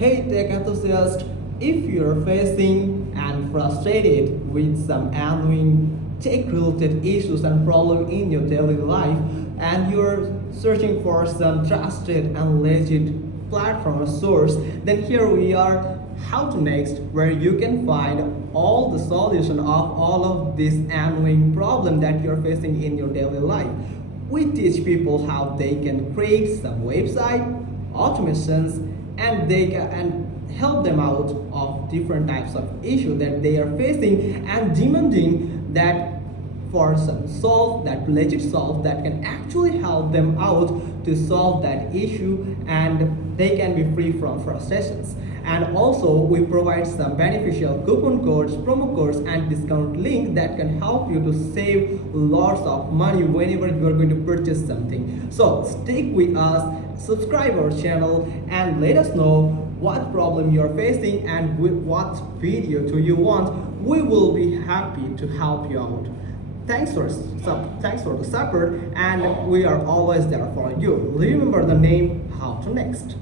Hey tech enthusiast, if you're facing and frustrated with some annoying tech-related issues and problems in your daily life, and you're searching for some trusted and legit platform or source, then here we are, How to Next, where you can find all the solution of all of this annoying problem that you're facing in your daily life. We teach people how they can create some website, automations, and they can and help them out of different types of issue that they are facing and demanding that for some solve that legit solve that can actually help them out to solve that issue and they can be free from frustrations. And also we provide some beneficial coupon codes, promo codes and discount link that can help you to save lots of money whenever you are going to purchase something. So stick with us, subscribe our channel and let us know what problem you're facing and with what video do you want. We will be happy to help you out. Thanks for the support and we are always there for you. Remember the name How to Next.